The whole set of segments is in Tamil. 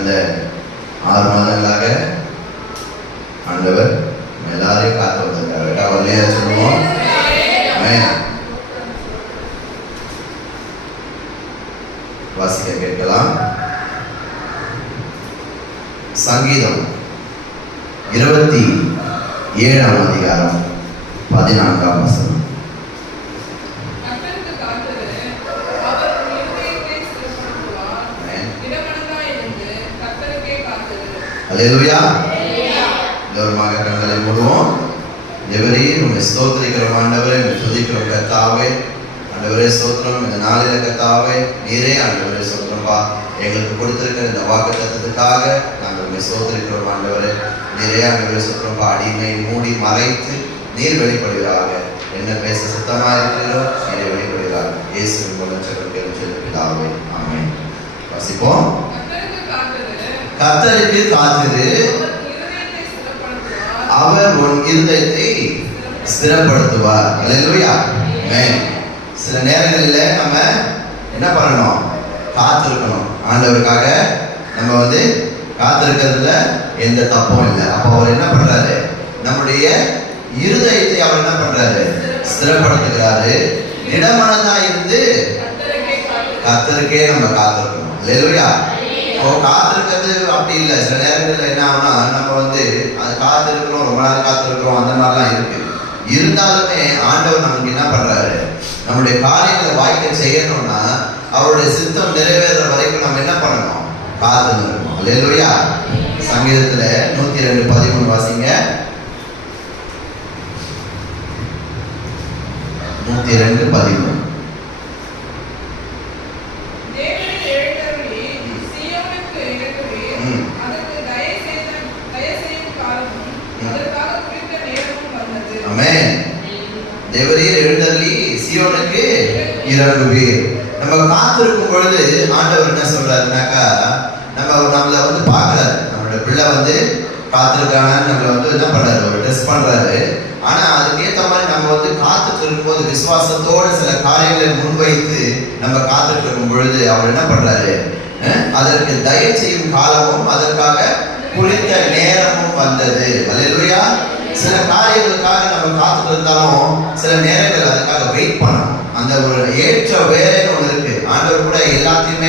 கடந்த 6 மாதங்களாக ஆண்டவர் எல்லாரையும் காத்து வந்திருக்காரு. அவர்களே சொல்லுவோம். வாசிக்க கேட்கலாம். சங்கீதம் 27ஆம் அதிகாரம் 14ஆம் வசனம். அல்லேலூயா. எல்லோருமாக கண்களை மூடுவோம். தேவரீர் உம்மை ஸ்தோத்திரிக்கிறோம் ஆண்டவரே, உம்மை துதிக்கிறோம் கர்த்தாவே. ஆண்டவரே ஸ்தோத்திரம். இந்த நாளில கர்த்தாவே நீரே ஆண்டவரே ஸ்தோத்திரம்பா. எங்களுக்கு கொடுத்திருக்கிற இந்த வாக்குத்தத்தத்துக்காக நாங்கள் உம்மை ஸ்தோத்திரிக்கிறோம் ஆண்டவரே. நீரே ஆண்டவரே ஸ்தோத்திரம்பா. அடிமை மூடி மறைத்து நீர் வெளிப்படுகிறாங்க. என்ன பேச சுத்தமா இருக்கிறோ நீரே வெளிப்படுகிறாங்க. இயேசுவின் மூலம் ஜெபம் செய்கிறோம். ஆமென். வாசிப்போம். கர்த்தருக்கு காத்திரு, அவர் உன் இருதயத்தை ஸ்திரப்படுத்துவார். அல்லேலூயா. ஆமென். சில நேரங்களில் நம்ம என்ன பண்ணணும்? காத்திருக்கணும். ஆண்டவருக்காக நம்ம காத்திருக்கிறதுல எந்த தப்பும் இல்லை. அப்போ அவர் என்ன பண்றாரு? நம்முடைய இருதயத்தை அவர் என்ன பண்றாரு? ஸ்திரப்படுத்துகிறாரு. இடமனதா இருந்து கர்த்தருக்கே நம்ம காத்திருக்கணும். அல்லேலூயா. காத்திருக்கிறது அப்படி இல்லை. சில நேரங்களில் என்ன ஆகுனா நம்ம அது காத்திருக்கிறோம், ரொம்ப நாள் காத்திருக்கிறோம், அந்த மாதிரிலாம் இருக்கு. இருந்தாலுமே ஆண்டவர் நமக்கு என்ன பண்றாரு? நம்முடைய காரியங்களை வாய்க்க செய்யணும்னா அவருடைய சித்தம் நிறைவேற வரைக்கும் நம்ம என்ன பண்ணணும்? காத்திருக்கணும். அல்லேலூயா. சங்கீதத்துல 102:13 வாசிங்க. 102:13. தேவரீர் எழுந்தருளி சீயோனுக்கு இறங்குவீர். நம்ம காத்திருக்கும் பொழுது ஆண்டவர் என்ன சொல்றாருனாக்கா, நம்மளை பார்க்கறாரு. நம்மளோட பிள்ளை காத்திருக்கானு நம்மளை என்ன பண்றாரு? ஒரு டெஸ்ட் பண்றாரு. ஆனா அதுக்கேற்ற மாதிரி நம்ம காத்துட்டு இருக்கும்போது விசுவாசத்தோட சில காரியங்களை முன்வைத்து நம்ம காத்துட்டு இருக்கும் பொழுது அவர் என்ன பண்றாரு? அதற்கு தயவு செய்யும் காலமும் அதற்காக குறித்த நேரமும் வந்தது. அல்லேலூயா. சில காரியங்களுக்காக நம்ம காத்துட்டு இருந்தாலும் சில நேரங்கள் அதுக்காக வெயிட் பண்ணணும். அந்த ஒரு ஏற்ற வேலைன்னு ஒன்று இருக்கு. ஆண்டவர் கூட எல்லாத்தையுமே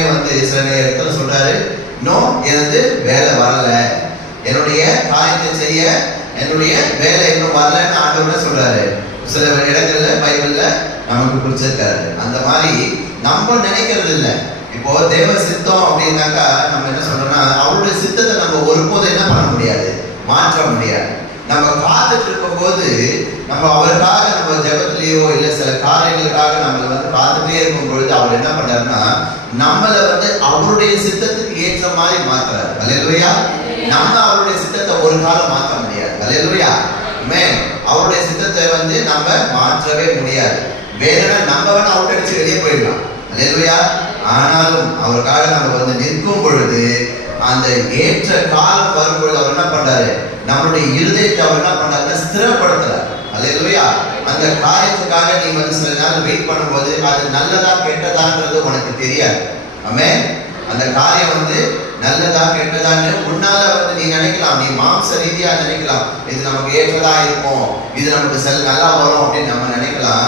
சில நேரத்தில் சொல்றாரு, இன்னும் எனது வேலை வரல, என்னுடைய காரியத்தை செய்ய என்னுடைய வேலை இன்னும் வரலன்னு ஆண்டவர் சொல்றாரு. சில இடங்கள்ல பைபிள்ல நமக்கு குறிச்சிருக்காரு. அந்த மாதிரி நம்ம நினைக்கிறது இல்லை. இப்போ தேவ சித்தம் அப்படின்னாக்கா நம்ம என்ன சொல்றோம்னா, அவருடைய சித்தத்தை நம்ம ஒருபோதும் என்ன பண்ண முடியாது? மாற்ற முடியாது. நம்ம காத்துட்டு இருக்கும் போது நம்ம அவருக்காக நம்ம ஜெபத்திலேயோ இல்லை சில காரியங்களுக்காக நம்மளை காத்துட்டே இருக்கும் பொழுது அவர் என்ன பண்றாருன்னா நம்மளை அவருடைய சித்தத்துக்கு ஏற்ற மாதிரி மாத்துறாரு. அல்லேலூயா. நம்ம அவருடைய சித்தத்தை ஒரு காலம் மாற்ற முடியாது. அல்லேலூயா. ஆமென். அவருடைய சித்தத்தை நம்ம மாற்றவே முடியாது. வேணும்னா நம்ம வேணா அவுட் அடிச்சு வெளியே போயிடலாம். அல்லேலூயா. ஆனாலும் அவருக்காக நம்ம நிற்கும் பொழுது அந்த ஏற்ற காலம் வரும்பொழுது அவர் என்ன பண்றாரு? நம்மளுடைய இருதயத்தை அவர் என்ன பண்றாருன்னா ஸ்திரப்படுத்துறாரு. அல்லேலூயா. அந்த காரியத்துக்காக நீ சில நேரம் வெயிட் பண்ணும்போது அது நல்லதா கெட்டதான்றது உனக்கு தெரியாது. ஆமென். அந்த காரியம் நல்லதா கெட்டதான்னு உன்னால நீ நினைக்கலாம். நீ மாம்ச ரீதியா நினைக்கலாம், இது நமக்கு ஏற்றதா இருக்கும், இது நமக்கு நல்லா வரும் அப்படின்னு நம்ம நினைக்கலாம்.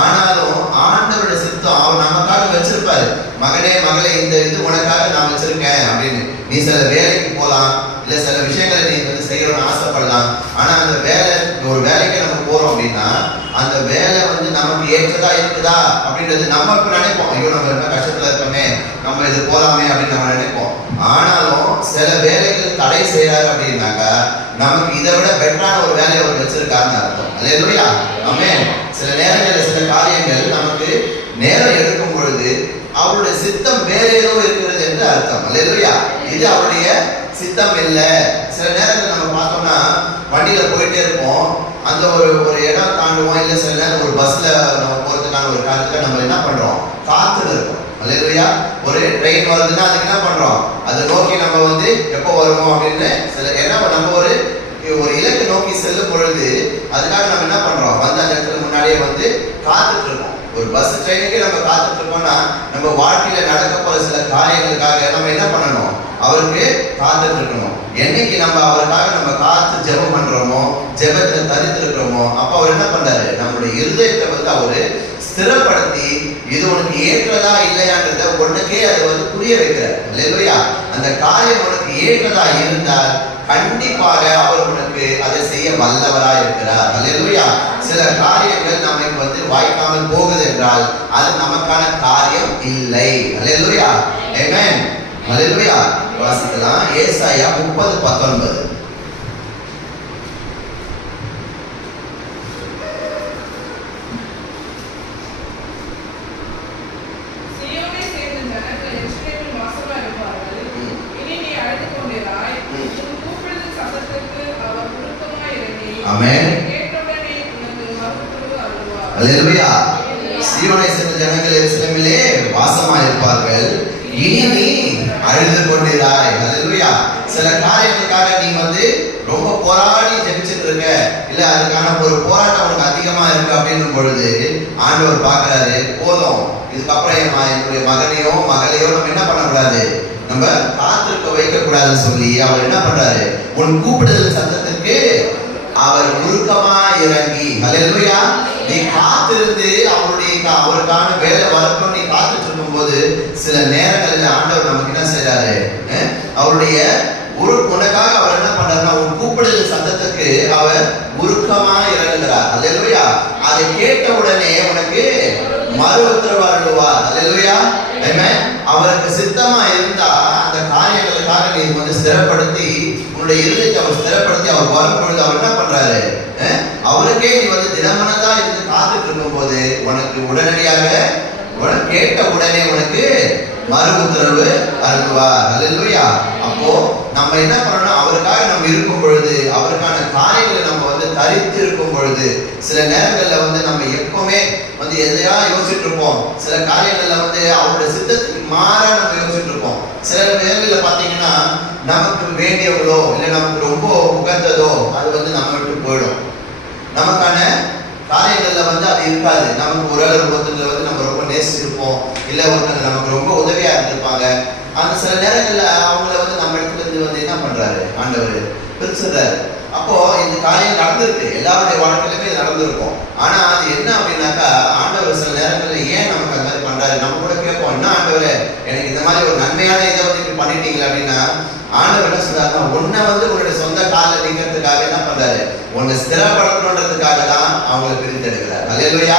ஆனாலும் ஆண்டவருடைய சித்தம் அவர் நமக்காக வச்சிருப்பாரு. மகனே மகளே, இந்த உனக்காக நான் வச்சிருக்கேன் அப்படின்னு. நீ சில வேலைக்கு போகலாம், இல்லை சில விஷயங்களை நீ செய்யணும்னு ஆசைப்படலாம். ஆனா அந்த ஒரு வேலைக்கு நம்ம போறோம் அப்படின்னா அந்த வேலை நமக்கு ஏற்றதா இருக்குதா அப்படின்றது நம்ம இப்ப நினைப்போம். ஐயோ நம்ம என்ன கஷ்டத்துல இருக்கோமே, நம்ம இது போலாமே அப்படின்னு நம்ம நினைப்போம். ஆனாலும் சில வேலைகள் தடை செய்யறாரு அப்படின்னாக்கா நமக்கு இதை விட பெட்டரான ஒரு வேலையை அவர் வச்சிருக்காருன்னு அர்த்தம். அல்லேலூயா. ஆமென். சில நேரங்களில் சில காரியங்கள் நமக்கு நேரம் எடுக்கும் பொழுது அவருடைய சித்தம் வேற ஏதோ இருக்கிறது என்று அர்த்தம். அல்லேலூயா. இது அவருடைய சித்தம் இல்லை. சில நேரங்கள் நம்ம பார்த்தோம்னா வண்டியில போயிட்டே இருப்போம், அந்த ஒரு இடம் தாண்டுவோம், இல்லை சில நேரம் ஒரு பஸ்ல நம்ம போறதுக்கான ஒரு காரியத்தை நம்ம என்ன பண்றோம்? காத்துட்டு இருக்கோம். அல்லேலூயா. ஒரு ட்ரெயின் வருதுன்னா அதுக்கு என்ன பண்றோம்? அதை நோக்கி நம்ம எப்போ வருவோம் அப்படின்னு ஏன்னா நம்ம ஒரு இலக்கு நோக்கி செல்லும் பொழுது அதுக்காக நம்ம என்ன பண்றோம்? அந்த இடத்துல முன்னாடியே காத்துட்டு இருக்கோம். ஒரு பஸ் ட்ரெயினுக்கு நம்ம காத்துட்டு இருக்கோம்னா நம்ம வாழ்க்கையில நடக்க போற சில காரியங்களுக்காக நம்ம என்ன பண்ணணும்? அவருக்கு காத்துட்டு இருக்கணும். என்னைக்கு நம்ம அவருக்காக நம்ம காத்து ஜெபம் பண்றோமோ, ஜெபத்துல தரித்திருக்கிறோமோ, அப்ப அவர் என்ன பண்றாரு, நம்மளுடைய இருதயத்தை வந்து அவரு ஸ்திரப்படுத்தி இது உனக்கு ஏற்றதா இல்லையான்றத உனக்கே அதை வந்து புரிய வைக்கிறார். அல்லேலூயா. அந்த காரியம் உனக்கு ஏற்றதா இருந்தால் கண்டிப்பாக அவர் உனக்கு அதை செய்ய வல்லவரா இருக்கிறார். அல்லேலூயா. சில காரியங்கள் நமக்கு வந்து வாய்க்காமல் போகுது என்றால் அது நமக்கான காரியம் இல்லை. அல்லேலூயா. ஆமென். அல்லேலூயா. வாசிக்கலாம் ஏசாயா 30:19. ஆமென். அல்லேலூயா. சீயோனை சேர்ந்த ஜனங்கள் எருசலேமிலே வாசமாயிருப்பார்கள். இனி நீ அழுது கொண்டிராய். அல்லேலூயா. சில காரியங்களுக்காக நீ வந்து ரொம்ப போராடி ஜெபிச்சுட்டு இருக்க, இல்ல அதுக்கான ஒரு போராட்டம் உனக்கு அதிகமா இருக்கு அப்படின்னும் பொழுது ஆண்டவர் பார்க்கிறாரு, போதும், இதுக்கப்புறம் என்னுடைய மகனையோ மகளையோ நம்ம என்ன பண்ணக்கூடாது, நம்ம காத்திருக்க வைக்க கூடாதுன்னு சொல்லி அவர் என்ன பண்றாரு, உன் கூப்பிடுதல் சத்தத்திற்கு அவர் உருக்கமா இறங்கி. அல்லேலூயா. நீ காத்திருந்து அவருக்கான வேலை வரட்டும் நீ காத்துட்டு இருக்கும் போது சில நேரங்களில் ஆண்டவர் நமக்கு என்ன செய்யறாரு, அவருடைய உனக்காக அவர் என்ன பண்றாருன்னா உன் கூப்பிடுதல் சத்தத்துக்கு அவர் உருக்கமா இறங்குகிறார். அல்லேலூயா. அதை கேட்ட உடனே உனக்கு மறு உத்தரவு அருள்வார். அல்லேலூயா. ஆமென். அவருக்கு சித்தமா இருந்தா அந்த காரியங்களுக்காக நீ வந்து ஸ்திரப்படுத்தி உன்னுடைய இருதயத்தை அவர் ஸ்திரப்படுத்தி அவர் வரும் பொழுது அவர் என்ன பண்றாரு, அவருக்கே நீ வந்து தினமனதா இருந்து காத்துட்டு இருக்கும் போது உனக்கு உடனடியாக கேட்ட உடனே உனக்கு மறு உத்தரவு அருள்வார். அல்லேலூயா. அப்போ நம்ம என்ன பண்ணணும், அவருக்காக நம்ம இருக்கும் பொழுது அவருக்கான காரியங்களை நம்ம வந்து தரித்து இருக்கும் பொழுது சில நேரங்கள்ல வந்து நம்ம எப்பவுமே வந்து எதையா யோசிச்சுட்டு இருப்போம். சில காரியங்கள்ல வந்து அவருடைய சித்தத்துக்கு மாறா நம்ம யோசிச்சுட்டு இருப்போம். சில நேரங்கள்ல பாத்தீங்கன்னா நமக்கு வேண்டியவங்களோ இல்லை நமக்கு ரொம்ப உகந்ததோ அது வந்து நம்ம விட்டு போயிடும். நமக்கான காரியங்கள்ல வந்து அது இருக்காது. நமக்கு ஒரு ஒருத்தங்களை வந்து நம்ம ரொம்ப நேசிச்சிருப்போம், இல்லை ஒருத்தங்க நமக்கு ரொம்ப உதவியா இருந்திருப்பாங்க. அந்த சில நேரங்கள்ல அவங்கள வந்து நம்ம இடத்துல இருந்து வந்து என்ன பண்றாரு, ஆண்டவர் பிரிச்சுறாரு. அப்போ இந்த காரியம் நடந்திருக்கு, எல்லாருடைய வாழ்க்கையிலுமே இது நடந்திருக்கும். ஆனா அது என்ன அப்படின்னாக்கா ஆண்டவர் சில நேரங்கள்ல ஏன் நமக்கு அந்த மாதிரி பண்றாரு, நம்ம கூட கேட்போம், என்ன ஆண்டவரே எனக்கு இந்த மாதிரி ஒரு நன்மையான இதை வந்து பண்ணிட்டீங்களா அப்படின்னா ஆண்டவர் என்ன சொல்றாருன்னா உன்னை வந்து உன்னுடைய சொந்த காலில் நிற்கிறதுக்காக என்ன பண்றாரு, உன்னை ஸ்திரப்படுத்தணுன்றதுக்காக தான் அவங்களை பிரித்தெடுக்கிறார். அல்லேலூயா.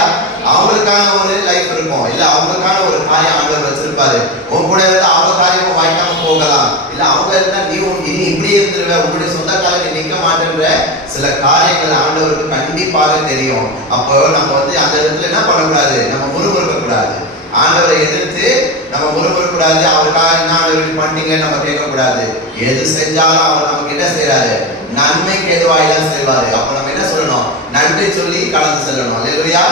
அவங்களுக்கான ஒரு லைஃப் இருக்கும், இல்ல அவங்களுக்கான ஒரு காரியம் ஆண்டவர் வச்சிருப்பாரு. உன் கூட இருந்தா அவங்க காரியமும் வாய்க்காம போகலாம், இல்ல அவங்க இருந்தா நீ இனி இப்படி இருந்துருவ, உங்களுடைய சொந்த காலில் நிற்க மாட்டேன்ற சில காரியங்கள் ஆண்டவருக்கு கண்டிப்பாக தெரியும். அப்போ நம்ம வந்து அந்த இடத்துல என்ன பண்ணக்கூடாது, நம்ம முறுமுறுக்க கூடாது. ஆண்டவரை எதிர்த்து நம்ம முறுமுறுக்கூடாது. அவருக்காக என்ன ஆண்டவர் பண்ணிட்டீங்கன்னு நம்ம கேட்கக்கூடாது. எது செஞ்சாலும் அவர் நமக்கு என்ன செய்யறாரு, நன்மைக்கு எதுவாயிதான் செய்வாரு. அப்ப நம்ம என்ன சொல்லணும், நன்றி சொல்லி கடந்து செல்லணும். அல்லேலூயா.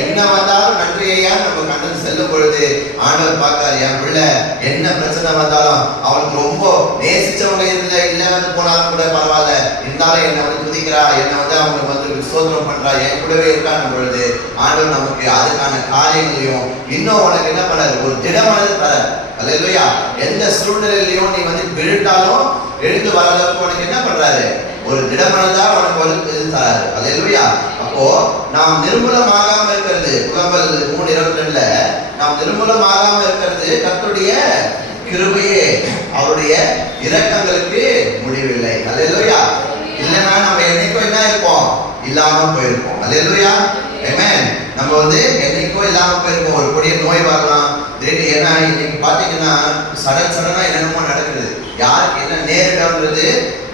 என்ன வந்தாலும் நன்றி ஐயா நம்ம கடந்து செல்லும் பொழுது ஆண்டவர் பார்க்காரு, என் பிள்ளை என்ன பிரச்சனை வந்தாலும் அவளுக்கு ரொம்ப நேசிச்சவங்க இல்லைன்னு போனாலும் கூட பரவாயில்ல, இருந்தாலும் என்னை வந்து துதிக்கிறா, என்னை வந்து அவங்க வந்து சோதனம் பண்றா, என் கூடவே இருக்கான்னு பொழுது ஆண்டவர் நமக்கு அதுக்கான காரியங்களையும் இன்னும் உனக்கு என்ன பண்ணாரு, ஒரு திடமானது தர. அல்லேலூயா. எந்த சூழ்நிலையிலையும் நீ வந்து விழுந்தாலும் எழுந்து வர அளவுக்கு உனக்கு என்ன பண்றாரு, ஒரு திடமனதா உனக்கு ஒரு இது தராரு. அல்லேலூயா. அப்போ நாம் நிர்மூலமாகாம இருக்கிறது, புலம்பல் 3:22 நாம் நிர்மூலமாகாம இருக்கிறது கர்த்தருடைய கிருபையே, அவருடைய இரக்கங்களுக்கு முடிவில்லை. அல்லேலூயா. இல்லைன்னா நம்ம என்னைக்கும் என்ன இருப்போம், இல்லாம போயிருப்போம். அல்லேலூயா. ஆமென். நம்ம வந்து என்னைக்கும் இல்லாம போயிருப்போம். ஒரு கொடிய நோய் வரலாம், ஏன்னா இன்னைக்கு பாத்தீங்கன்னா சடனா என்னென்னமோ நடக்குது, யாருக்கு என்ன நேரிடம்ன்றது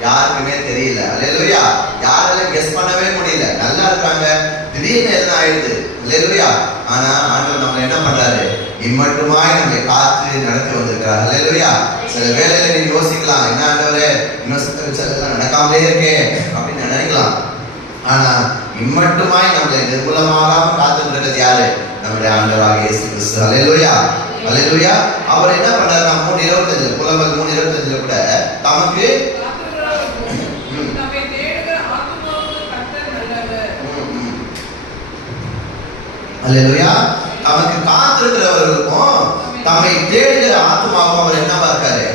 யாருக்குமே தெரியல. அல்லேலூயா. யாராலும் கெஸ் பண்ணவே முடியல. நல்லா இருக்காங்க, திடீர்னு என்ன ஆயிடுது. அல்லேலூயா. ஆனா ஆண்டவர் நம்ம என்ன பண்றாரு, இம்மட்டுமாய் நம்மளை காத்து நடத்தி வந்திருக்கிறார். அல்லேலூயா. சில வேளையில நீங்க யோசிக்கலாம், என்ன ஆண்டவரே இன்னும் நடக்காமலே இருக்கே அப்படின்னு நினைக்கலாம். ஆனா இம்மட்டுமாய் நம்மளை நிர்மூலமாகாம காத்துன்றது யாரு, நம்முடைய ஆண்டவராகிய இயேசு கிறிஸ்து. அல்லேலூயா. அல்லேலூயா. அவர் என்ன பண்றாரு, 3:25 புலம்பல் 3:25 கூட தமக்கு அல்லேலூயா நமக்கு காத்திருக்கிறவர்களுக்கும் தம்மை தேடுகிற ஆத்மாவுக்கும் அவர் என்னவா இருக்காரு,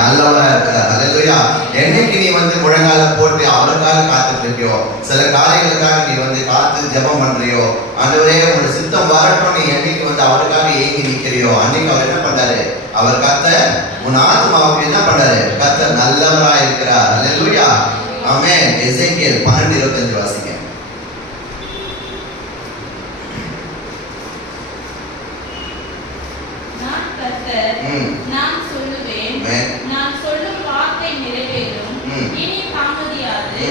நல்லவரா இருக்கிறார். அல்லேலூயா. என்னைக்கு நீ வந்து முழங்கால போட்டு அவருக்காக காத்துட்டு இருக்கியோ, சில காரியங்களுக்காக நீ வந்து காத்து ஜெபம் பண்றியோ, ஆண்டவரே உங்க சித்தம் வரட்டும், நீ என்னைக்கு வந்து அவருக்காக ஏங்கி நிக்கிறியோ, அன்னைக்கு அவர் என்ன பண்றாரு? அவர் கர்த்தர் உன் ஆத்மாவுக்கு என்ன பண்றாரு? கர்த்தர் நல்லவரா இருக்கிறார். அல்லேலூயா. ஆமென். எசேக்கியேல் 12:25 வாசிங்க. நான் சொல்லுவேன், நான் சொல்லும் வார்த்தை நிறைவேறும், இனி தாமதியாது.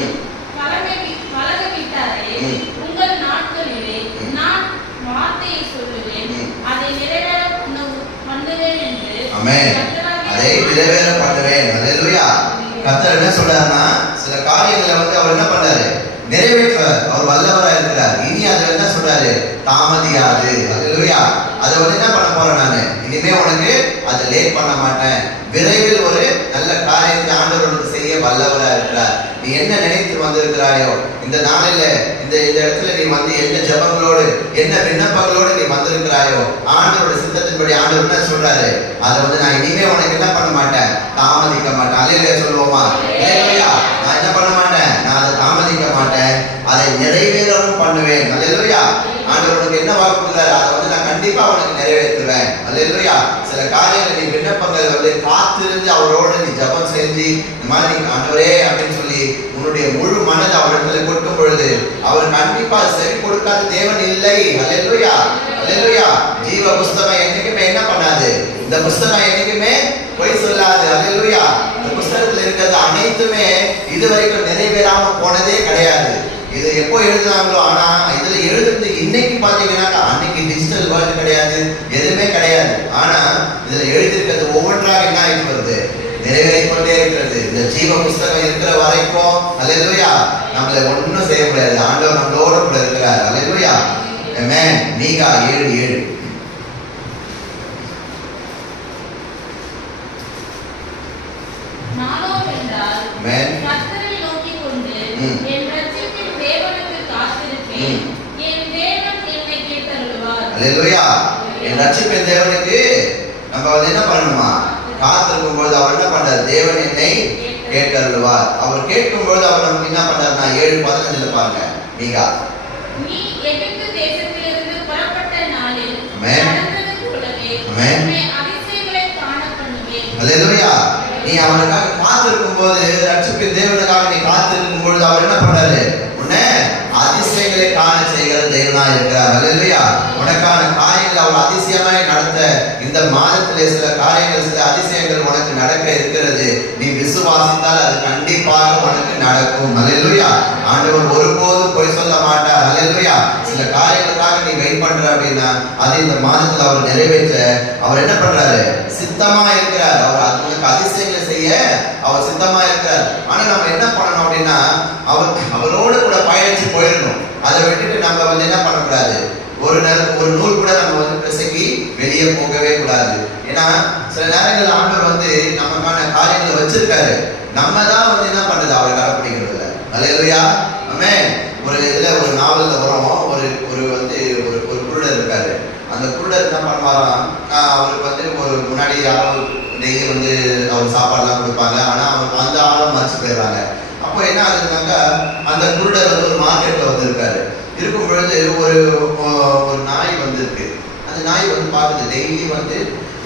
பழகவிட்டாரே, உங்கள் நாட்களிலே நான் வார்த்தையை சொல்லுவேன், அதை நிறைவேற பண்ணுவேன் என்று. ஆமென். அதை நிறைவேற பண்ணுவேன். அல்லேலூயா. கர்த்தர் என்ன சொல்றாருன்னா, சில காரியங்களை வந்து அவர் என்ன பண்றாரு? நிறைவேற்றுவார். அவர் வல்லவரா இருக்கிறார். இனி அதுல என்ன சொல்றாரு? தாமதியாது. அல்லேலூயா. அதை வந்து என்ன பண்ண போறேன் நானு? இனிமே உனக்கு அதை லேட் பண்ண மாட்டேன். விரைவில் ஒரு நல்ல காரியத்தை ஆண்டவருக்கு செய்ய வல்லவரா இருக்கிறார். நீ என்ன நினைத்து வந்திருக்கிறாயோ, இந்த நாளில இந்த இடத்துல நீ வந்து என்ன ஜெபங்களோடு என்ன விண்ணப்பங்களோடு நீ வந்திருக்கிறாயோ, ஆண்டவருடைய சித்தத்தின்படி ஆண்டவர் என்ன சொல்றாரு? அதை வந்து நான் இனிமே உனக்கு என்ன பண்ண மாட்டேன்? தாமதிக்க மாட்டேன். அல்லேலூயா சொல்லுவோமா? அல்லேலூயா. நான் என்ன பண்ண மாட்டேன்? நான் அதை தாமதிக்க மாட்டேன், அதை நிறைவேறவும் பண்ணுவேன். அல்லேலூயா. ஆண்டவர் உனக்கு என்ன வாக்கு கொடுக்கிறாரு? அதை வந்து நான் கண்டிப்பா உனக்கு நிறைவேற்றுவேன். அல்லேலூயா. சில காரியங்கள் நீ விண்ணப்பங்கள் வந்து காத்திருந்து அவரோடு நீ ஜெபம் செஞ்சு இந்த மாதிரி ஆண்டவரே அப்படின்னு சொல்லி உன்னுடைய முழு மனதை அவரிடத்துல கொடுக்கும் பொழுது அவர் கண்டிப்பா செவி கொடுக்காத தேவன் இல்லை. அல்லேலூயா. அல்லேலூயா. ஜீவ புஸ்தகம் என்னைக்குமே என்ன பண்ணாது? இந்த புஸ்தகம் என்னைக்குமே பொய் சொல்லாது. அல்லேலூயா. இந்த புஸ்தகத்துல இருக்கிறது அனைத்துமே இதுவரைக்கும் நிறைவேறாம போனதே கிடையாது. இது எப்போ எழுதுனாங்களோ, ஆனா இதுல எழுதுறது இன்னைக்கு பாத்தீங்கன்னா அன்னைக்கு டிஜிட்டல் வேர்ல்டு கிடையாது, எதுவுமே கிடையாது. ஆனா இதுல எழுதிருக்கிறது ஒவ்வொன்றாக என்ன ஆயிட்டு வருது? நிறைவேறிக் கொண்டே இருக்கிறது. இந்த ஜீவ புஸ்தகம் இருக்கிற வரைக்கும் அல்லேலூயா நம்மள ஒன்றும் செய்ய முடியாது. ஆண்டவர் நம்மளோட கூட இருக்கிறார். அல்லேலூயா. ஆமென். மீகா 7:7. கர்த்தரை நோக்கிக் கொண்டு என் ரட்சிப்பின் தேவனுக்கு காத்திருப்பேன். என் தேவன் என்னை கேட்டருளுவார். அல்லேலூயா. என் ரட்சிப்பின் தேவனுக்கு நம்ம வந்து என்ன பண்ணணுமா? காத்திருக்கும் பொழுது அவர் என்ன பண்றாரு? தேவன் என்னை கேட்டருளுவார். அவர் கேட்கும் பொழுது அவர் நமக்கு என்ன பண்றாருன்னா 7:15 பாருங்க. மீகா, நீ எகிப்து தேசத்திலிருந்து புறப்பட்ட நாளில் நடந்தது போலவே உன்னை அதிசயங்களை காண பண்ணுவேன். அல்லேலூயா. நீ அவனுக்காக காத்திருக்கும் போது, ரட்சிப்பின் தேவனுக்காக நீ காத்திருக்கும் பொழுது அவர் என்ன பண்றாரு? உன்னை அதிசயங்களை காண செய்கிற தேவனா இருக்கிறார். அல்லேலூயா. உனக்கான காரியங்கள் அவர் அதிசயமாய் நடத்த இந்த மாதத்திலே சில காரியங்கள், சில அதிசயங்கள் உனக்கு நடக்க இருக்கிறது. நீ விசுவாசித்தால் அது கண்டிப்பாக உனக்கு நடக்கும். அல்லேலூயா. ஆண்டவர் ஒருபோதும் பொய் சொல்ல மாட்டார். அல்லேலூயா. சில காரியங்களுக்காக நீ வெயிட் பண்ற அப்படின்னா அது இந்த மாதத்துல அவர் நிறைவேற்ற அவர் என்ன பண்றாரு? சித்தமா இருக்கிறார். அவர் உனக்கு அதிசயங்களை செய்ய அவர் சித்தமா இருக்கிறார். ஆனா நம்ம என்ன பண்ணணும் அப்படின்னா அவரோடு கூட பயணிச்சு போயிடணும். அதை விட்டுட்டு நம்ம வந்து என்ன பண்ணக்கூடாது? ஒரு நூல் கூட நம்ம வந்து பிரசங்கி வெளியே போகவே கூடாது. ஏன்னா சில நேரங்கள் ஆண்டவர் வந்து நமக்கான காரியங்களை வச்சிருக்காரு. நம்ம தான் வந்து என்ன பண்றது? அவரை கடைப்பிடிக்கிறது. அல்லேலூயா. ஆமென். ஒரு இதுல ஒரு நாவல்ல வரும், ஒரு வந்து ஒரு குருடர் இருக்காரு. அந்த குருடர் என்ன பண்ணுவாராம்? அவருக்கு வந்து ஒரு முன்னாடி யாரும் டெய்லி வந்து அவர் சாப்பாடுலாம் கொடுப்பாங்க. ஆனா அவர் அந்த ஆளும் மறைச்சு போயிடுறாங்க. அப்போ என்ன ஆகுதுனாக்கா, அந்த குருடர் வந்து ஒரு மார்க்கெட்ல வந்து இருக்காரு. இருக்கும் பொழுது ஒரு நாய் வந்து இருக்கு. அந்த நாய் வந்து பார்க்குது. டெய்லி வந்து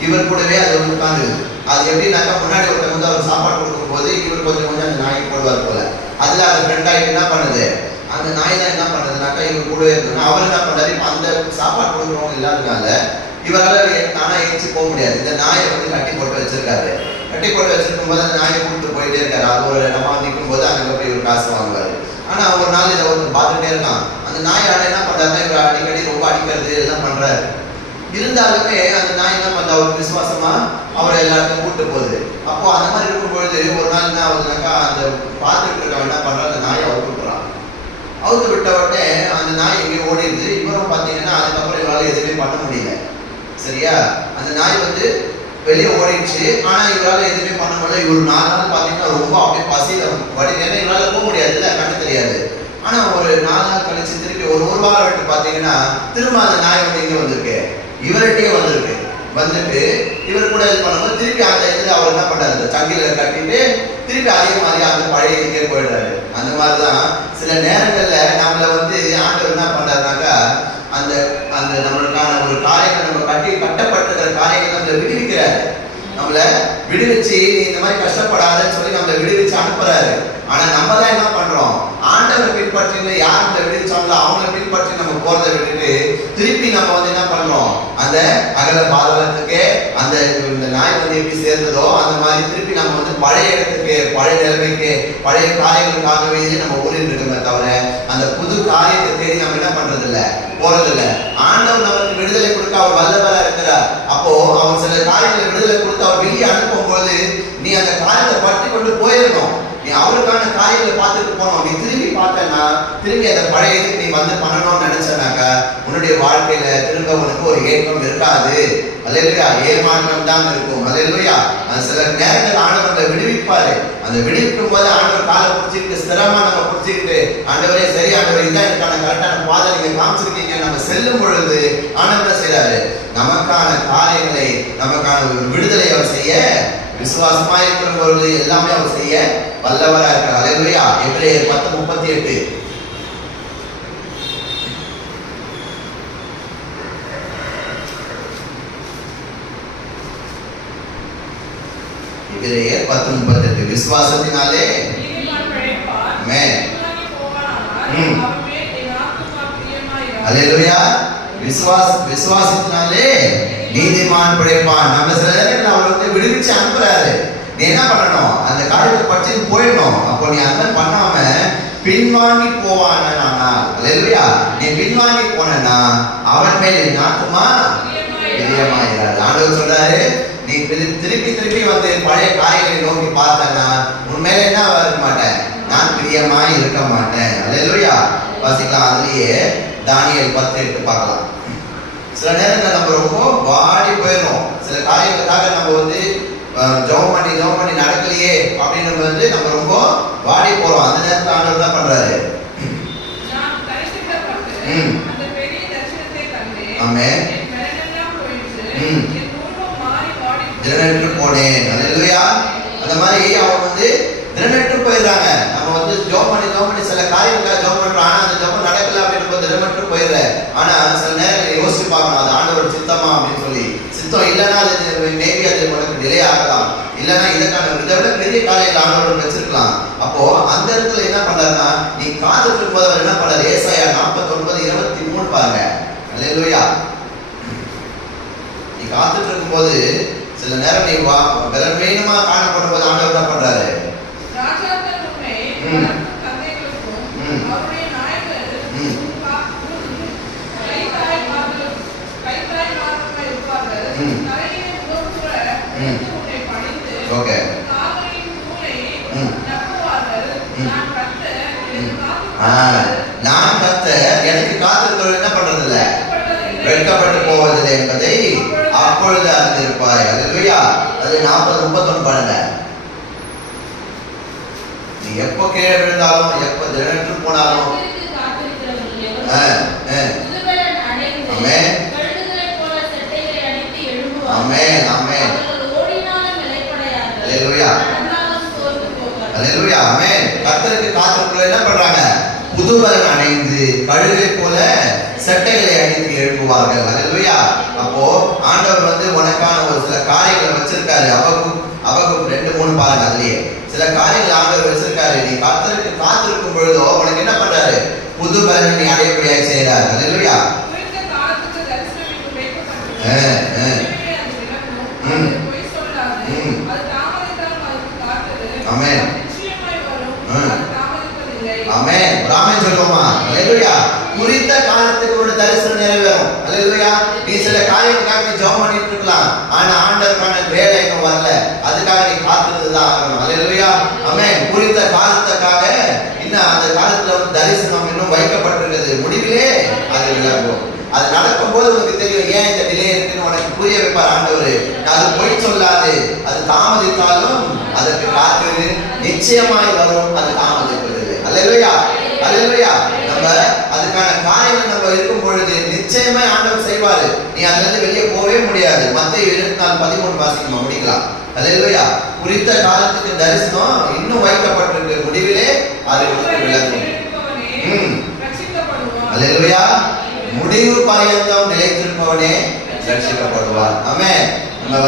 இவர் கூடவே அது வந்து உட்காந்து, அது எப்படின்னாக்கா முன்னாடி ஒருத்தர் வந்து அவர் சாப்பாடு கொடுக்கும் போது இவர் கொஞ்சம் கொஞ்சம் அந்த நாய்க்கு போடுவார் போல. அதுல அது ஃப்ரெண்ட் ஆகிட்டு என்ன பண்ணுது? அந்த நாய் தான் என்ன பண்ணுதுனாக்கா இவர் கூடவே இருக்குன்னா அவர் என்ன பண்றாரு? இப்போ அந்த சாப்பாடு கொடுக்குறவங்க இல்லாதனால இவரால் தானா ஏற்றி போக முடியாது. இந்த நாயை வந்து கட்டி போட்டு வச்சிருக்காரு. கட்டி போட்டு வச்சிருக்கும் போது அந்த நாயை கூப்பிட்டு போயிட்டே இருக்காரு. அது ஒரு இடமா நிற்கும் போது அங்கே போய் இவர் காசு வாங்குவாரு. ஆனா ஒரு நாள் இதை வந்து பார்த்துட்டே இருக்கான். அந்த நாயால என்ன பண்றாருன்னா இவர் அடிக்கடி ரொம்ப அடிக்கிறது எல்லாம் பண்றாரு. இருந்தாலுமே அந்த நாய் என்ன பண்ண அவருக்கு விசுவாசமா அவரை எல்லாருக்கும் கூப்பிட்டு போகுது. அப்போ அந்த மாதிரி இருக்கும் பொழுது ஒரு நாள் என்ன ஆகுதுனாக்கா, அந்த பார்த்துட்டு இருக்கவன் என்ன பண்றான்? அந்த நாயை அவுத்து விட்டுறான். அவுத்து விட்ட உடனே அந்த நாய் எங்கேயும் ஓடிடுது. இவரும் பார்த்தீங்கன்னா அதுக்கப்புறம் இவரால் எதுவுமே பண்ண முடியல. சரியா? அந்த நாய் வந்து வெளியே ஓடிடுச்சு. ஆனா இவரால் எதுவுமே பண்ண முடியல. இவர் 4 நாள் பார்த்தீங்கன்னா ரொம்ப அப்படியே பசியில வடி. ஏன்னா இவரால் போக முடியாதுல்ல, கண்ணு தெரியாது. ஆனா ஒரு 4 நாள் கழிச்சு திருப்பி ஒரு வாரம் விட்டு பார்த்தீங்கன்னா திரும்ப அந்த நாய் வந்து இங்கே வந்திருக்கு, இவர்கிட்டயே வந்திருக்கு. வந்துட்டு இவர் கூட இது பண்ணும்போது திருப்பி அந்த இதுல அவர் என்ன பண்றாரு, அந்த சங்கில கட்டிட்டு திருப்பி அதே மாதிரி அந்த பழைய இதுக்கே போயிடுறாரு. அந்த மாதிரிதான் சில நேரங்கள்ல நம்மள வந்து ஆண்டவர் என்ன பண்றாருனாக்கா அந்த அந்த நம்மளுக்கான ஒரு காரியங்கள் நம்ம கட்டப்பட்டிருக்கிற காரியங்கள் நம்மளை விடுவிக்கிறாரு. நம்மள விடுவிச்சு நீ இந்த மாதிரி கஷ்டப்படாதன்னு சொல்லி நம்மளை விடுவிச்சு அனுப்புறாரு. ஆனா நம்ம தான் என்ன பண்றோம், ஆண்டவரை பின்பற்றின்னு யார் நம்மளை விடுவிச்சாங்களோ அவங்கள பின்பற்றி நம்ம போறதை விட்டுட்டு திருப்பி நம்ம வந்து என்ன பண்றோம், அந்த அகல பாதகத்துக்கே அந்த இந்த நாய் வந்து எப்படி சேர்ந்ததோ அந்த மாதிரி திருப்பி நம்ம வந்து பழைய இடத்துக்கு, பழைய நிலைமைக்கு, பழைய காரியங்களுக்காகவே நம்ம ஊரில் இருக்கோமே தவிர அந்த புது காரியத்தை தேடி நம்ம என்ன பண்றது இல்ல, போறது இல்ல. ஆண்டவர் நமக்கு விடுதலை கொடுக்க அவர் வல்லவரா இருக்கிறார். அப்போ அவர் சில காரியங்களை விடுதலை கொடுத்து அவர் வெளியே அனுப்பும் போது நீ அந்த காரியத்தை பற்றி கொண்டு போயிடணும். நீ அவருக்கான காரியங்களை பார்த்துட்டு போனோம். நீ திரும்பி பார்த்தனா திரும்பி அந்த பழைய இதுக்கு நீ வந்து பண்ணணும்னு நினைச்சனாக்கா உன்னுடைய வாழ்க்கையில திரும்ப உனக்கு ஒரு ஏக்கம் இருக்காது. அல்லேலூயா. ஏமாற்றம் தான் இருக்கும். அல்லேலூயா. அது சில நேரங்கள் ஆண்டவரை விடுவிப்பாரு. அந்த விடுவிக்கும் போது ஆண்டவர் காலை பிடிச்சிக்கிட்டு ஸ்திரமா நம்ம பிடிச்சிக்கிட்டு ஆண்டவரே சரி ஆண்டவர் இதான் எனக்கான கரெக்டான பாதை நீங்க காமிச்சிருக்கீங்க நம்ம செல்லும் பொழுது ஆண்டவர் செய்றாரு, நமக்கான காரியங்களை நமக்கான விடுதலை அவர் செய்ய விசுவாசமா இருக்கிற பொழுது எல்லாமே அவர் செய்ய வல்லவரா இருக்கிறார். அல்லேலூயா. எபிரேயர் 10:38. எபிரேயர் 10:38. விசுவாசத்தினாலே அல்லேலூயா. விசுவாசத்தினாலே நீதிமான் பிழைப்பான். நம்ம சில நேரங்கள் அவர் வந்து விடுவிச்சு அனுப்புறாரு. நீ என்ன பண்ணணும், அந்த காரியத்தை பற்றி போயிடணும். அப்போ நீ அந்த பண்ணாம பின்வாங்கி போவானா, அல்லேலூயா. நீ பின்வாங்கி போனா அவன் மேல் என் ஆத்துமா பிரியமாயிராது. ஆண்டவர் சொல்றாரு, நீ திருப்பி திருப்பி வந்து பழைய காரியங்களை நோக்கி பார்த்தனா உண்மையில என்ன இருக்க மாட்டேன், நான் பிரியமாய் இருக்க மாட்டேன். அல்லேலூயா. வாசிக்கலாம். அதுலயே தானியேல் 10:8 பார்க்கலாம். சில நேரங்கள் நம்ம ரொம்ப வாடி போயிடும். சில காரியங்களுக்காக நம்ம வந்து ஜெபம் பண்ணி நடக்கலையே அப்படின்னு வந்து நம்ம ரொம்ப வாடி போறோம். அந்த நேரத்துல ஆண்டவர் தான் பண்றாரு, ஆமென் திடனற்று போனேன். அல்லேலூயா. அந்த மாதிரி அவங்க வந்து திடனற்று போயிடுறாங்க. நம்ம வந்து ஜெபம் பண்ணி சில காரியங்களுக்காக ஜெபம் பண்றோம். ஆனா அந்த ஜெபம் நடக்கல அப்படின்னு திடனற்று போயிடுற. ஆனா சில நேரங்கள் யோசிச்சு பார்க்கணும், அது ஆண்டவர் சித்தமா அப்படின்னு சொல்லி. சித்தம் இல்லைன்னா அது மேபி அது உனக்கு டிலே ஆகலாம். இல்லைன்னா இதற்கான இதை விட பெரிய காரியங்கள் ஆண்டவர் வச்சிருக்கலாம். அப்போ அந்த இடத்துல என்ன பண்றாருன்னா நீ காத்துட்டு இருக்கும்போது அவர் என்ன பண்றாரு, ஏசாயா 49:23 பாருங்க. அல்லேலூயா. நீ காத்துட்டு இருக்கும்போது சில நேரம் நீ பலவீனமா காணப்படும் போது ஆண்டவர் என்ன பண்றாரு, ஓகே நான் கர்த்தர் எனக்கு காத்திருக்கிறவர் என்ன பண்றது இல்ல, வெட்கப்பட்டு போவதில்லை என்பதை அப்பொழுது அறிந்திருப்பாய். அல்லேலூயா. அது 40:31 பாருங்க. நீ எப்போ கீழே விழுந்தாலும் எப்போ திடனற்று போனாலும் ஆமென் ஆமென் ஆமென் அல்லேலூயா அல்லேலூயா ஆமென். கர்த்தருக்கு காத்திருக்கிறவர் என்ன பண்றாங்க, புதுபலன் அடைந்து கழுகை போல சட்டைகளை அணிந்து எழுப்புவார்கள். அல்லேலூயா. அப்போ ஆண்டவர் வந்து உனக்கான ஒரு சில காரியங்களை வச்சிருக்காரு. அவகுப் 2:3 பாருங்க. அதுலயே சில காரியங்கள் ஆண்டவர் வச்சிருக்காரு. நீ கர்த்தருக்கு காத்திருக்கும் பொழுதோ உனக்கு என்ன பண்றாரு, புது பலனை நீ அடையக்கூடியாக செய்யறாரு. அல்லேலூயா. ஆமென் ஆமென். ராமன் சொல்லுவோமா. அல்லேலூயா. குறித்த காலத்துக்கு ஒரு தரிசனம் நிறைவேறும். அல்லேலூயா. நீ சில காரியங்களுக்காக நீ ஜெபம் பண்ணிட்டு இருக்கலாம். ஆனா ஆண்டவருக்கான வேலை இன்னும் வரல. அதுக்காக நீ காத்துறது தான் ஆகணும். அல்லேலூயா. ஆமென். குறித்த காலத்துக்காக இன்னும் அந்த காலத்துல வந்து தரிசனம் இன்னும் வைக்கப்பட்டிருக்கிறது. முடிவிலே அது விளங்கும். அது நடக்கும் போது உனக்கு தெரியும் ஏன் இந்த டிலே இருக்குன்னு உனக்கு புரிய வைப்பார் ஆண்டவர். அது பொய் சொல்லாது. அது தாமதித்தாலும் அதற்கு காத்து நிச்சயமாய் வரும். அது தாமதிப்பதில்லை. அல்லேலூயா அல்லேலூயா. நம்ம அதுக்கான காரியங்கள் நம்ம இருக்கும் பொழுது நிச்சயம் நிச்சயமா ஆண்டவர் செய்வாரு. நீ அதுல இருந்து வெளியே போகவே முடியாது. மத்தேயு 24:13 வாசிக்கமா முடிக்கலாம். அல்லேலூயா. குறித்த காலத்துக்கு தரிசனம் இன்னும் வைக்கப்பட்டிருக்கு, முடிவிலே அது விளங்கும். அல்லேலூயா. முடிவு பரியந்தம் நிலைத்திருப்பவனே ரட்சிக்கப்படுவார். ஆமென். நம்ம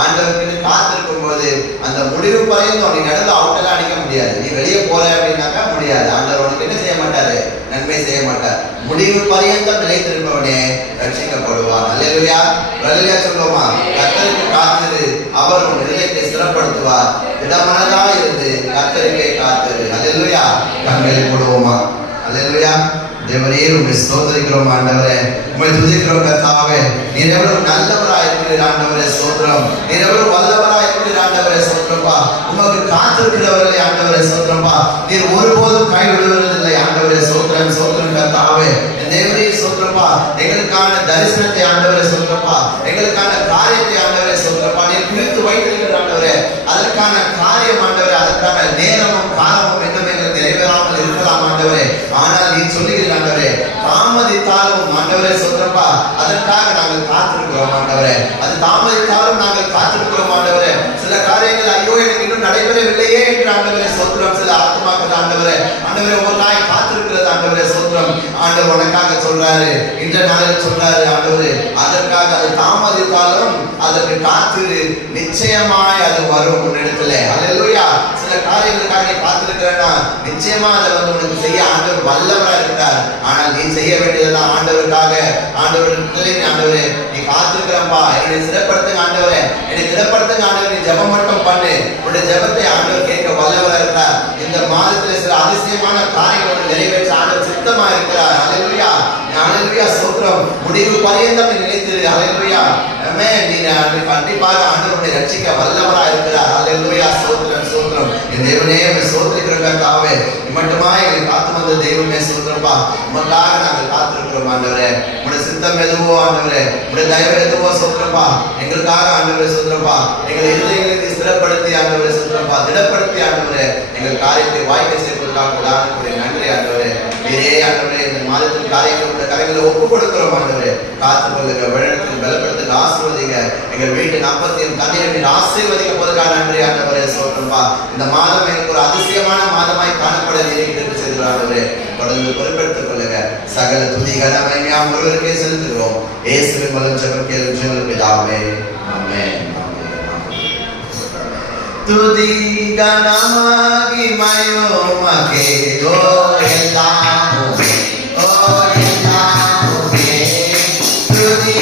ஆண்டவருக்கு காத்திருக்கும் போது அந்த முடிவு பரியந்தம் நீ நடுவில் அவுட்டெல்லாம் அடிக்க முடியாது. நீ வெளியே போற அப்படின்னாக்கா முடியாது. ஆண்டவர் உனக்கு என்ன செய்ய மாட்டாரு? நன்மை செய்ய மாட்டார். முடிவு பரியந்தம் நிலைத்திருப்பவனே ரட்சிக்கப்படுவார். அல்லேலூயா. அல்லேலூயா சொல்லுவோமா? கர்த்தருக்கு காத்திரு, அவர் உன் இதயத்தை ஸ்திரப்படுத்துவார். திடமனதா இருந்து கர்த்தருக்கே காத்திரு. அல்லேலூயா. கண்களை போடுவோமா? அல்லேலூயா. தேவரே உம்மை ஸ்தோத்திரிக்கிறோம் ஆண்டவரே, உம்மை துதிக்கிறோம் கர்த்தாவே. நீர் எவ்வளவு நல்லவராய் இருக்கிறீர் ஆண்டவரே, ஸ்தோத்திரம். நீர் எவ்வளவு வல்லவராய் இருக்கிறீர் ஆண்டவரே, ஸ்தோத்திரப்பா. உமக்கு காத்திருக்கிறவர்களே ஆண்டவரே, ஸ்தோத்திரப்பா. நீர் ஒருபோதும் கைவிடுவதில்லை ஆண்டவரே, ஸ்தோத்திரம். ஸ்தோத்திரம் கர்த்தாவே. தேவரே ஸ்தோத்திரப்பா. எங்களுக்கான தரிசனத்தை ஆண்டவரே, ஸ்தோத்திரப்பா. எங்களுக்கான காரியத்தை ஆண்டவரே, ஸ்தோத்திரப்பா. நீர் குறித்து வைத்திருக்கிற ஆண்டவரே, அதற்கான காரியம் ஆண்டவரே, அதற்கான நேரமும் காலமும் இன்னும் எங்களுக்கு நிறைவேறாமல் இருக்கலாம் ஆண்டவரே. ஆனால் நீ சொல்லுகிற ஆண்டவரே, தாமதித்தாலும் ஆண்டவரே சொல்றப்பா, அதற்காக நாங்கள் காத்திருக்கிறோம் ஆண்டவரே. அது தாமதித்தாலும் நாங்கள் காத்திருக்கிறோம் ஆண்டவரே. சில காரியங்கள் ஐயோ எனக்கு இன்னும் நடைபெறவில்லையே என்று ஆண்டவரே சோத்திரம். சில ஆத்மாக்கள் ஆண்டவரே உங்களுக்காக காத்திருக்கிறது ஆண்டவரே, சோத்திரம். ஆண்டவர் உனக்காக சொல்றாரு, இன்ற நாளில் சொல்றாரு ஆண்டவரே, அதற்காக அது தாமதித்தாலும் அதற்கு காத்திரு, நிச்சயமாய் அது வரும் உன்னிடத்துல. அல்லேலூயா. சில காரியங்களுக்காக நீ காத்திருக்கிறேன்னா நிச்சயமா அதை உனக்கு செய்ய ஆண்டவர் வல்லவரா இருக்கிறார். ஆனால் நீ செய்ய வேண்டியதெல்லாம் ஆண்டவருக்காக, ஆண்டவரே நீ காத்திருக்கிறப்பா, என்னை சிறப்படுத்துங்க ஆண்டவரே, என்னை திடப்படுத்துங்க ஆண்டவர். நீ ஜெபம் மட்டும் பண்ணு, உன்னுடைய ஜெபத்தை ஆண்டவர் கேட்க வல்லவரா இருக்கிறார். இந்த மாதத்துல சில அதிசயமான காரியங்களை நிறைவேற்ற ஆண்டவர் சித்தமா இருக்கிறார். அல்லேலூயா. அல்லேலூயா. ஸ்தோத்திரம். முடிவு பரியந்தம் நிலைத்திரு. அல்லேலூயா. ஆமென். நீ கண்டிப்பாக ஆண்டவரை ரட்சிக்க வல்லவரா இருக்கிறார். அல்லேலூயா. ஸ்தோத்திரம். ஸ்தோத்திரம். என் தேவனே உம்மை ஸ்தோத்திரிக்கிறோம் கர்த்தாவே. மட்டுமா எங்களை காத்து வந்த தெய்வமே ஸ்தோத்திரப்பா. உமக்காக நாங்கள் காத்திருக்கிறோம் ஆண்டவரே. உம்முடைய சித்தம் எதுவோ ஆண்டவரே, உம்முடைய தயவு எதுவோ ஸ்தோத்திரப்பா. எங்களுக்காக ஆண்டவரே ஸ்தோத்திரப்பா. எங்களை இருதயங்களை ஸ்திரப்படுத்தி ஆண்டவரே ஸ்தோத்திரப்பா, திடப்படுத்தி ஆண்டவரே எங்கள் காரியத்தை வாய்க்க செய்வதற்காக உதாரணக்கூடிய நன்றி ஆண்டவரே. இதே ஆண்டவரே இந்த மாதத்தின் காரியங்களுடைய கரைகளை ஒப்புக் கொடுக்கிறோம் ஆண்டவரே. காத்து கொள்ளுங்க, வழிநடத்துங்க, பலப்படுத்துங்க, ஆசீர்வதிங்க. எங்கள் வீட்டின் அப்பத்தையும் தண்ணீரையும் ஆசீர்வதிக்க போவதற்காக நன்றி ஆண்டவரே, ஸ்தோத்திரப்பா. இந்த மாதம் எனக்கு ஒரு அதிசயமான மாதமாய் காணப்பட நீர் செய்கிறார்களே, தொடர்ந்து பொறுப்பெடுத்துக் கொள்ளுங்க. சகல துதி கனமகிமை ஒருவருக்கே செலுத்துகிறோம். இயேசுவின் மூலம் ஜெபம் கேளுங்கள் பிதாவே. ஆமென். துதி கனமகிமையோ மகே ஓ எல்லாமே, ஓ எல்லாமே. துதி